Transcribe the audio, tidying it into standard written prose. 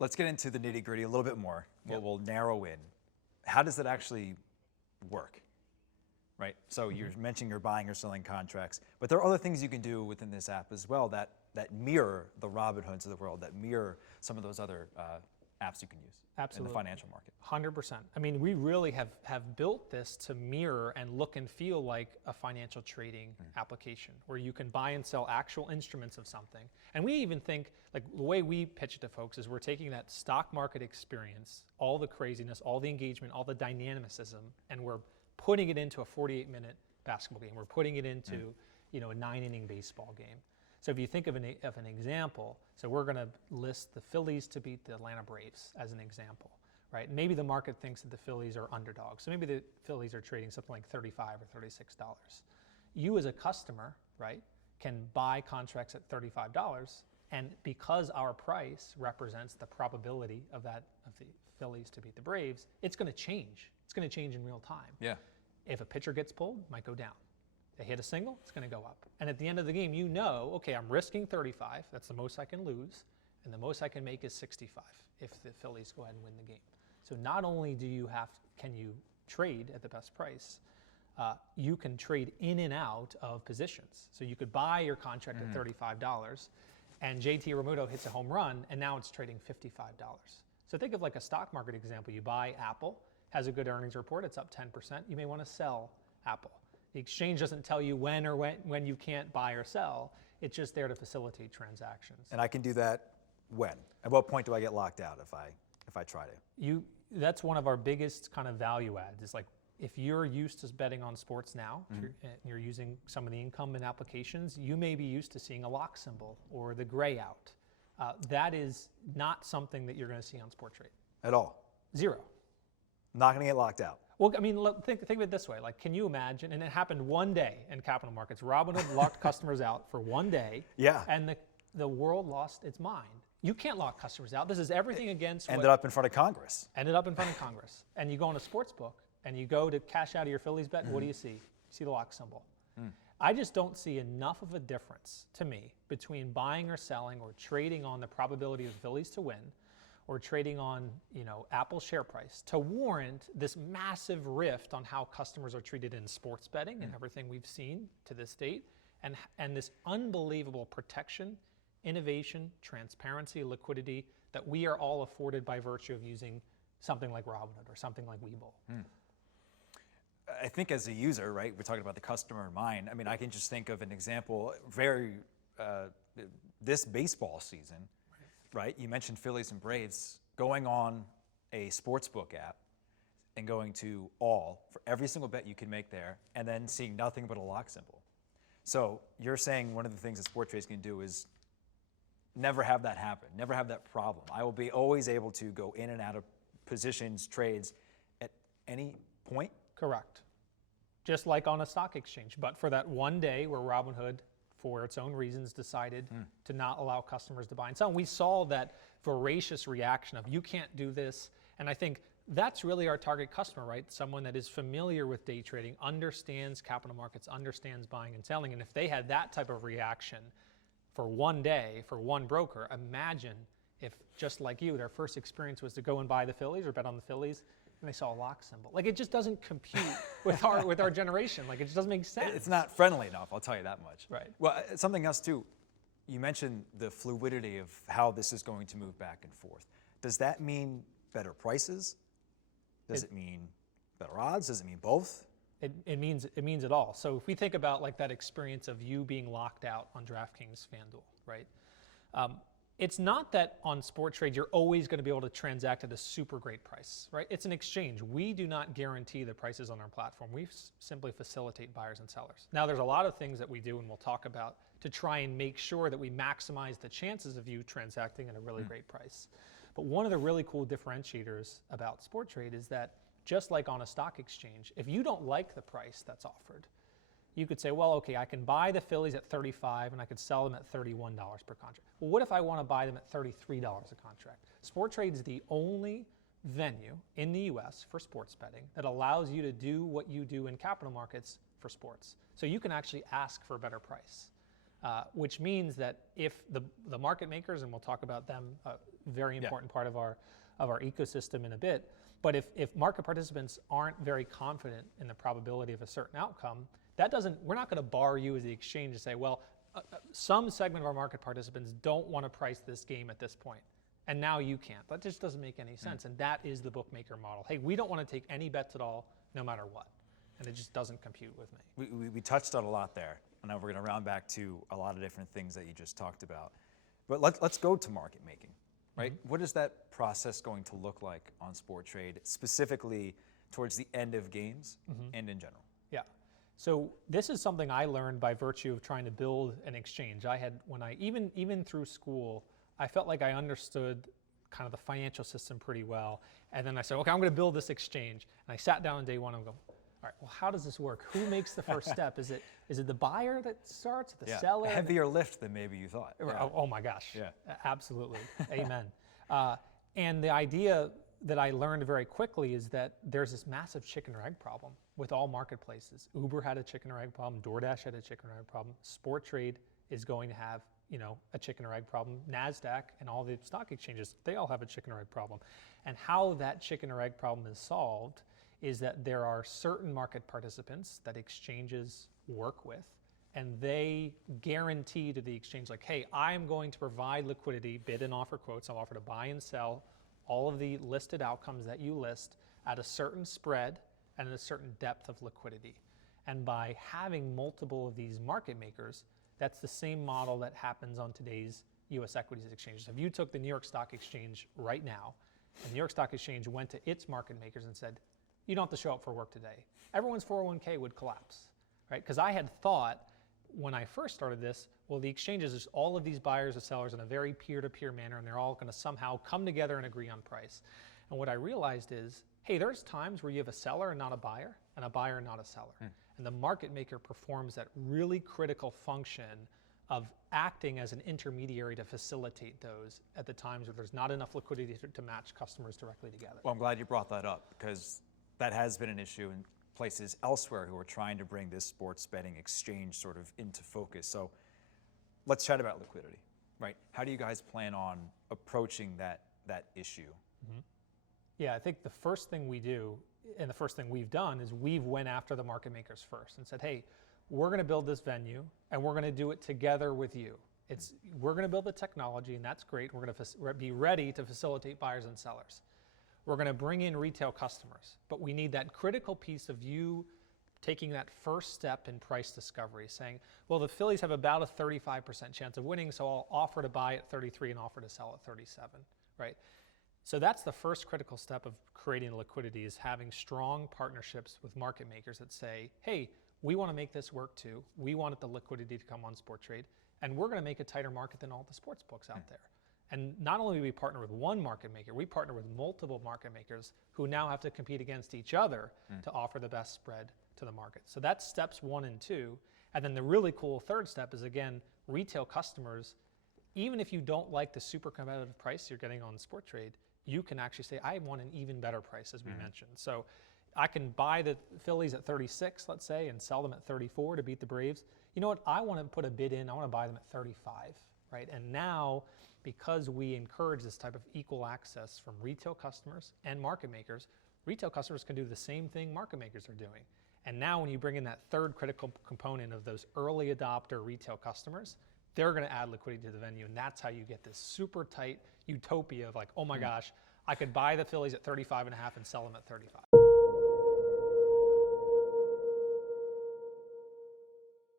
Let's get into the nitty gritty a little bit more. Yep. We'll narrow in. How does it actually work? Right? So you're mentioning you're buying or selling contracts, but there are other things you can do within this app as well that mirror the Robinhoods of the world, that mirror some of those other apps you can use in the financial market. 100%. I mean, we really have built this to mirror and look and feel like a financial trading application where you can buy and sell actual instruments of something. And we even think, like the way we pitch it to folks is we're taking that stock market experience, all the craziness, all the engagement, all the dynamicism, and we're putting it into a 48-minute basketball game. We're putting it into a 9-inning baseball game. So if you think of an example, so we're going to list the Phillies to beat the Atlanta Braves as an example, right? Maybe the market thinks that the Phillies are underdogs. So maybe the Phillies are trading something like $35 or $36. You as a customer, right, can buy contracts at $35, and because our price represents the probability of the Phillies to beat the Braves, it's going to change. It's going to change in real time. Yeah. If a pitcher gets pulled, it might go down. They hit a single, it's going to go up. And at the end of the game, you know, okay, I'm risking 35. That's the most I can lose. And the most I can make is 65 if the Phillies go ahead and win the game. So not only can you trade at the best price, you can trade in and out of positions. So you could buy your contract at $35, and JT Realmuto hits a home run, and now it's trading $55. So think of like a stock market example. You buy Apple, has a good earnings report, it's up 10%. You may want to sell Apple. The exchange doesn't tell you when you can't buy or sell. It's just there to facilitate transactions. And I can do that when? At what point do I get locked out if I try to? That's one of our biggest kind of value adds. Is like if you're used to betting on sports now, you're using some of the incumbent applications, you may be used to seeing a lock symbol or the gray out. That is not something that you're going to see on Sporttrade. At all? Zero. Not going to get locked out. Well, I mean, think of it this way. Like, can you imagine, and it happened one day in capital markets, Robinhood locked customers out for one day, and the world lost its mind. You can't lock customers out. This is everything against Ended up in front of Congress. Ended up in front of Congress. And you go on a sportsbook, and you go to cash out of your Phillies bet, what do you see? You see the lock symbol. I just don't see enough of a difference, to me, between buying or selling or trading on the probability of the Phillies to win, or trading on, Apple's share price to warrant this massive rift on how customers are treated in sports betting and everything we've seen to this date, and this unbelievable protection, innovation, transparency, liquidity that we are all afforded by virtue of using something like Robinhood or something like Webull. I think as a user, right, we're talking about the customer in mind. I mean, I can just think of an example, this baseball season, right? You mentioned Phillies and Braves, going on a sportsbook app and going to all for every single bet you can make there, and then seeing nothing but a lock symbol. So you're saying one of the things that Sporttrade can do is never have that happen, never have that problem. I will be always able to go in and out of positions, trades at any point? Correct. Just like on a stock exchange, but for that one day where Robinhood, for its own reasons, decided to not allow customers to buy and sell. We saw that voracious reaction of, you can't do this. And I think that's really our target customer, right? Someone that is familiar with day trading, understands capital markets, understands buying and selling. And if they had that type of reaction for one day, for one broker, imagine if, just like you, their first experience was to go and buy the Phillies or bet on the Phillies, and they saw a lock symbol. Like, it just doesn't compute with our generation. Like, it just doesn't make sense. It's not friendly enough, I'll tell you that much. Right. Well, something else too, you mentioned the fluidity of how this is going to move back and forth. Does that mean better prices? Does it mean better odds? Does it mean both? It means it all. So if we think about like that experience of you being locked out on DraftKings FanDuel, right? It's not that on Sporttrade you're always going to be able to transact at a super great price, right? It's an exchange. We do not guarantee the prices on our platform. We simply facilitate buyers and sellers. Now, there's a lot of things that we do, and we'll talk about, to try and make sure that we maximize the chances of you transacting at a really great price. But one of the really cool differentiators about Sporttrade is that, just like on a stock exchange, if you don't like the price that's offered, you could say, well, okay, I can buy the Phillies at $35 and I could sell them at $31 per contract. Well, what if I want to buy them at $33 a contract? Sporttrade is the only venue in the US for sports betting that allows you to do what you do in capital markets for sports. So you can actually ask for a better price. which means that if the market makers, and we'll talk about them, a very important part of our ecosystem in a bit, but if market participants aren't very confident in the probability of a certain outcome, we're not going to bar you as the exchange to say, well, some segment of our market participants don't want to price this game at this point, and now you can't. That just doesn't make any sense, and that is the bookmaker model. Hey, we don't want to take any bets at all, no matter what, and it just doesn't compute with me. We touched on a lot there, and now we're going to round back to a lot of different things that you just talked about. But let's go to market making, right? What is that process going to look like on Sporttrade, specifically towards the end of games and in general? Yeah. So this is something I learned by virtue of trying to build an exchange. Even through school, I felt like I understood kind of the financial system pretty well. And then I said, okay, I'm going to build this exchange. And I sat down on day one and go, all right, well, how does this work? Who makes the first step? Is it the buyer that starts, the seller? A heavier lift than maybe you thought. Yeah. Oh my gosh. Yeah. Absolutely. Amen. And the idea that I learned very quickly is that there's this massive chicken or egg problem with all marketplaces. Uber had a chicken or egg problem. DoorDash had a chicken or egg problem. Sporttrade is going to have, a chicken or egg problem. NASDAQ and all the stock exchanges, they all have a chicken or egg problem. And how that chicken or egg problem is solved is that there are certain market participants that exchanges work with, and they guarantee to the exchange, like, hey, I'm going to provide liquidity, bid and offer quotes. I'll offer to buy and sell all of the listed outcomes that you list at a certain spread and at a certain depth of liquidity. And by having multiple of these market makers, that's the same model that happens on today's US equities exchanges. If you took the New York Stock Exchange right now, and the New York Stock Exchange went to its market makers and said, you don't have to show up for work today, everyone's 401k would collapse, right? Because I had thought when I first started this, well, the exchanges is all of these buyers and sellers in a very peer-to-peer manner, and they're all going to somehow come together and agree on price. And what I realized is, hey, there's times where you have a seller and not a buyer, and a buyer and not a seller. And the market maker performs that really critical function of acting as an intermediary to facilitate those at the times where there's not enough liquidity to match customers directly together. Well, I'm glad you brought that up, because that has been an issue in places elsewhere who are trying to bring this sports betting exchange sort of into focus. So let's chat about liquidity, right? How do you guys plan on approaching that issue? Yeah, I think the first thing we do, and the first thing we've done, is we've went after the market makers first and said, hey, we're going to build this venue, and we're going to do it together with you. We're going to build the technology, and that's great. We're going to be ready to facilitate buyers and sellers. We're going to bring in retail customers, but we need that critical piece of you taking that first step in price discovery, saying, well, the Phillies have about a 35% chance of winning, so I'll offer to buy at 33 and offer to sell at 37, right? So that's the first critical step of creating liquidity, is having strong partnerships with market makers that say, hey, we want to make this work too. We want the liquidity to come on Sporttrade, and we're going to make a tighter market than all the sports books out there. And not only do we partner with one market maker, we partner with multiple market makers who now have to compete against each other to offer the best spread to the market. So that's steps 1 and 2. And then the really cool third step is, again, retail customers, even if you don't like the super competitive price you're getting on Sporttrade, you can actually say, I want an even better price, as we mentioned. So I can buy the Phillies at 36, let's say, and sell them at 34 to beat the Braves. You know what? I want to put a bid in. I want to buy them at 35, right? And now, because we encourage this type of equal access from retail customers and market makers, retail customers can do the same thing market makers are doing. And now when you bring in that third critical component of those early adopter retail customers, they're going to add liquidity to the venue, and that's how you get this super tight utopia of like, oh my gosh, I could buy the Phillies at 35.5 and sell them at 35.